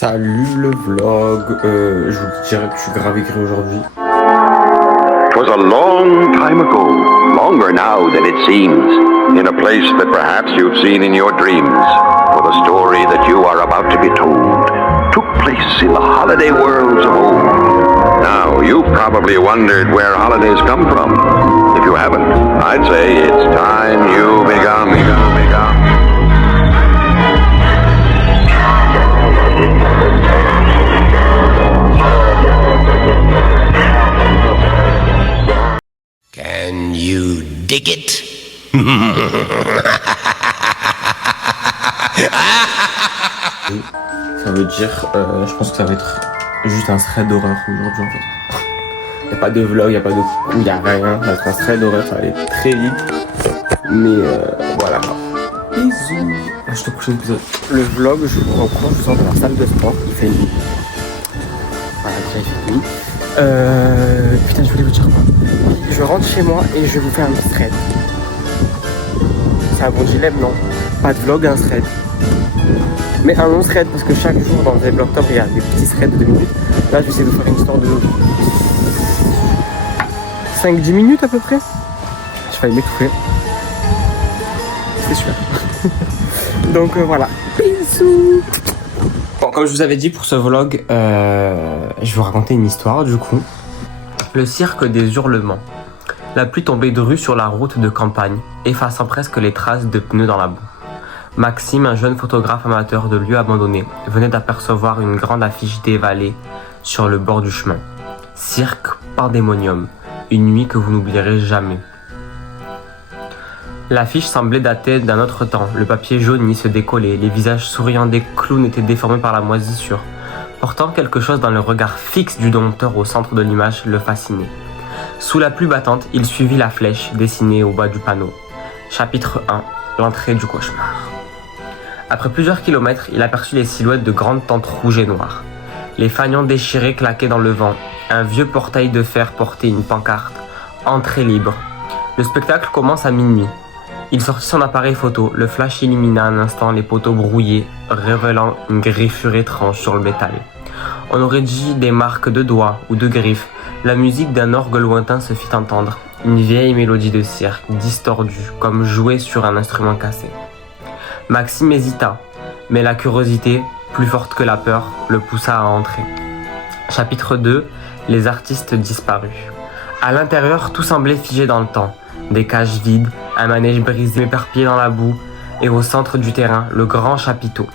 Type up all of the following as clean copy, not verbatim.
Salut le vlog, je vous dirais que je suis grave écrit aujourd'hui. 'Twas a long time ago, longer now than it seems, in a place that perhaps you've seen in your dreams, for the story that you are about to be told took place in the holiday worlds of old. Now, you've probably wondered where holidays come from. If you haven't, I'd say it's time you begun. Can you dig it? Ça veut dire, je pense que ça va être juste un thread d'horreur aujourd'hui en fait. Y a pas de vlog, y a pas de coup, y a rien, ça va être un thread d'horreur, ça va aller très vite. Mais voilà. Bisous. Je te couche l'épisode. Le vlog, je vous reprends, je sors de la salle de sport, il fait nuit. Voilà, déjà il fait nuit. Putain, je voulais vous dire quoi. Je rentre chez moi et je vous fais un petit thread. C'est un bon dilemme, non? Pas de vlog, un thread. Mais un long thread parce que chaque jour dans le Vlogtober il y a des petits threads de 2 minutes. Là, je vais essayer de vous faire une histoire de 5-10 minutes à peu près. J'ai failli m'étouffer. C'est sûr. Donc voilà. Bisous. Bon, comme je vous avais dit pour ce vlog, je vais vous raconter une histoire du coup. Le cirque des hurlements. La pluie tombait de rue sur la route de campagne, effaçant presque les traces de pneus dans la boue. Maxime, un jeune photographe amateur de lieux abandonnés, venait d'apercevoir une grande affiche dévalée sur le bord du chemin. Cirque Pandémonium, une nuit que vous n'oublierez jamais. L'affiche semblait dater d'un autre temps, le papier jauni se décollait, les visages souriants des clowns étaient déformés par la moisissure. Pourtant, quelque chose dans le regard fixe du dompteur au centre de l'image le fascinait. Sous la pluie battante, il suivit la flèche dessinée au bas du panneau. Chapitre 1. L'entrée du cauchemar. Après plusieurs kilomètres, il aperçut les silhouettes de grandes tentes rouges et noires. Les fanions déchirés claquaient dans le vent. Un vieux portail de fer portait une pancarte « Entrée libre ». Le spectacle commence à minuit. Il sortit son appareil photo. Le flash illumina un instant les poteaux brouillés, révélant une griffure étrange sur le métal. On aurait dit des marques de doigts ou de griffes. La musique d'un orgue lointain se fit entendre. Une vieille mélodie de cirque, distordue, comme jouée sur un instrument cassé. Maxime hésita, mais la curiosité, plus forte que la peur, le poussa à entrer. Chapitre 2. Les artistes disparus. À l'intérieur, tout semblait figé dans le temps. Des cages vides, un manège brisé éparpillé dans la boue, et au centre du terrain, le grand chapiteau.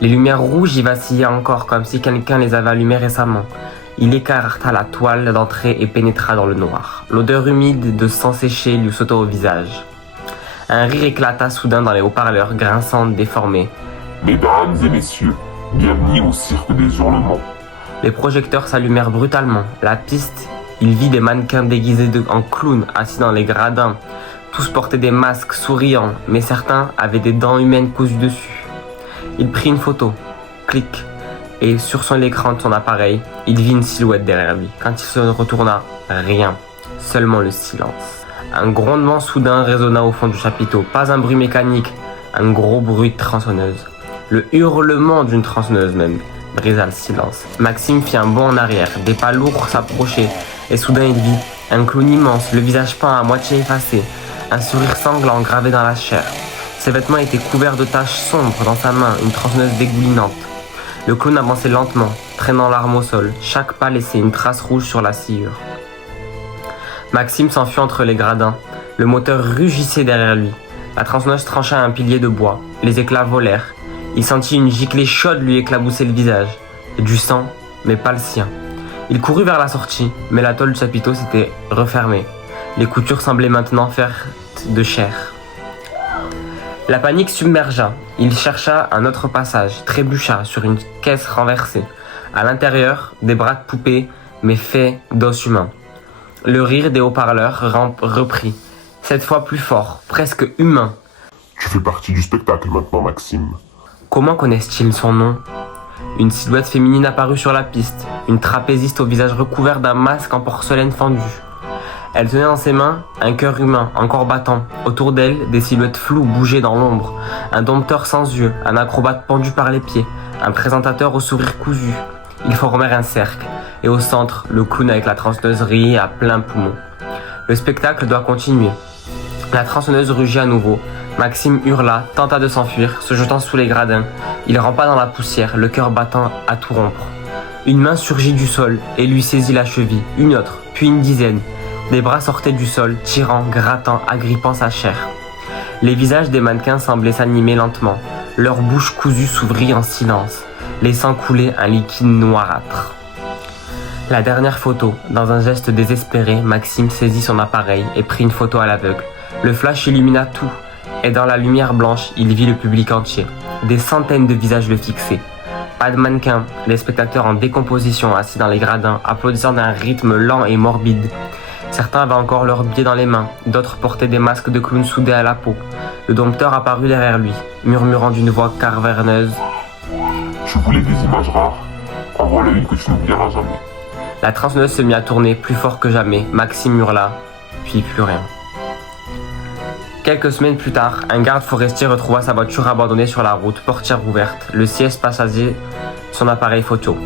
Les lumières rouges y vacillaient encore, comme si quelqu'un les avait allumées récemment. Il écarta la toile d'entrée et pénétra dans le noir. L'odeur humide de sang séché lui sauta au visage. Un rire éclata soudain dans les haut-parleurs, grinçants, déformés. Mesdames et messieurs, bienvenue au cirque des hurlements. Les projecteurs s'allumèrent brutalement. La piste, il vit des mannequins déguisés en clowns assis dans les gradins. Tous portaient des masques souriants, mais certains avaient des dents humaines cousues dessus. Il prit une photo. Clic. Et sur l'écran de son appareil, il vit une silhouette derrière lui. Quand il se retourna, rien. Seulement le silence. Un grondement soudain résonna au fond du chapiteau. Pas un bruit mécanique, un gros bruit de tronçonneuse. Le hurlement d'une tronçonneuse même brisa le silence. Maxime fit un bond en arrière. Des pas lourds s'approchaient. Et soudain il vit un clown immense, le visage peint à moitié effacé. Un sourire sanglant gravé dans la chair. Ses vêtements étaient couverts de taches sombres. Dans sa main, une tronçonneuse dégoulinante. Le clown avançait lentement, traînant l'arme au sol. Chaque pas laissait une trace rouge sur la sciure. Maxime s'enfuit entre les gradins. Le moteur rugissait derrière lui. La tronçonneuse trancha un pilier de bois. Les éclats volèrent. Il sentit une giclée chaude lui éclabousser le visage. Du sang, mais pas le sien. Il courut vers la sortie, mais la tôle du chapiteau s'était refermée. Les coutures semblaient maintenant faites de chair. La panique submergea. Il chercha un autre passage, trébucha sur une caisse renversée. À l'intérieur, des bras de poupée, mais faits d'os humains. Le rire des haut-parleurs reprit, cette fois plus fort, presque humain. Tu fais partie du spectacle maintenant, Maxime. Comment connaissent-ils son nom? Une silhouette féminine apparut sur la piste, une trapéziste au visage recouvert d'un masque en porcelaine fendue. Elle tenait dans ses mains un cœur humain, encore battant. Autour d'elle, des silhouettes floues bougeaient dans l'ombre. Un dompteur sans yeux, un acrobate pendu par les pieds, un présentateur au sourire cousu. Ils formèrent un cercle, et au centre, le clown avec la tronçonneuse riait à plein poumon. Le spectacle doit continuer. La tronçonneuse rugit à nouveau. Maxime hurla, tenta de s'enfuir, se jetant sous les gradins. Il rampa dans la poussière, le cœur battant à tout rompre. Une main surgit du sol et lui saisit la cheville, une autre, puis une dizaine. Des bras sortaient du sol, tirant, grattant, agrippant sa chair. Les visages des mannequins semblaient s'animer lentement. Leur bouche cousue s'ouvrit en silence, laissant couler un liquide noirâtre. La dernière photo, dans un geste désespéré, Maxime saisit son appareil et prit une photo à l'aveugle. Le flash illumina tout, et dans la lumière blanche, il vit le public entier. Des centaines de visages le fixaient. Pas de mannequins, les spectateurs en décomposition assis dans les gradins, applaudissant d'un rythme lent et morbide. Certains avaient encore leurs billets dans les mains, d'autres portaient des masques de clown soudés à la peau. Le dompteur apparut derrière lui, murmurant d'une voix caverneuse. Je voulais des images rares. En voilà une que tu n'oublieras jamais. La tronçonneuse se mit à tourner plus fort que jamais. Maxime hurla, puis plus rien. Quelques semaines plus tard, un garde forestier retrouva sa voiture abandonnée sur la route, portière ouverte, le siège passager, son appareil photo.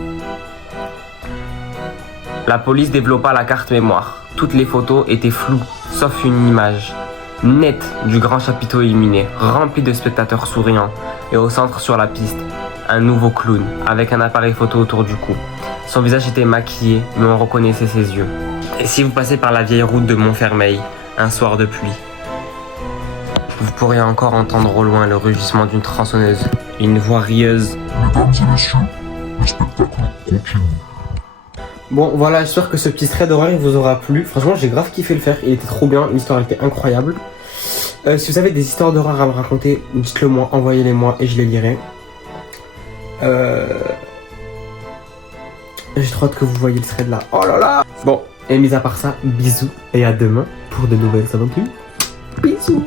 La police développa la carte mémoire. Toutes les photos étaient floues, sauf une image nette du grand chapiteau illuminé, rempli de spectateurs souriants, et au centre sur la piste, un nouveau clown, avec un appareil photo autour du cou. Son visage était maquillé, mais on reconnaissait ses yeux. Et si vous passez par la vieille route de Montfermeil, un soir de pluie, vous pourriez encore entendre au loin le rugissement d'une tronçonneuse, une voix rieuse. Mesdames et messieurs, le spectacle continue. Bon voilà, j'espère que ce petit thread d'horreur il vous aura plu. Franchement j'ai grave kiffé le faire, il était trop bien, l'histoire était incroyable. Si vous avez des histoires d'horreur à me raconter, dites-le moi, envoyez-les moi et je les lirai. J'ai trop hâte que vous voyez le thread là. Oh là là. Bon, et mis à part ça, bisous et à demain pour de nouvelles aventures. Bisous.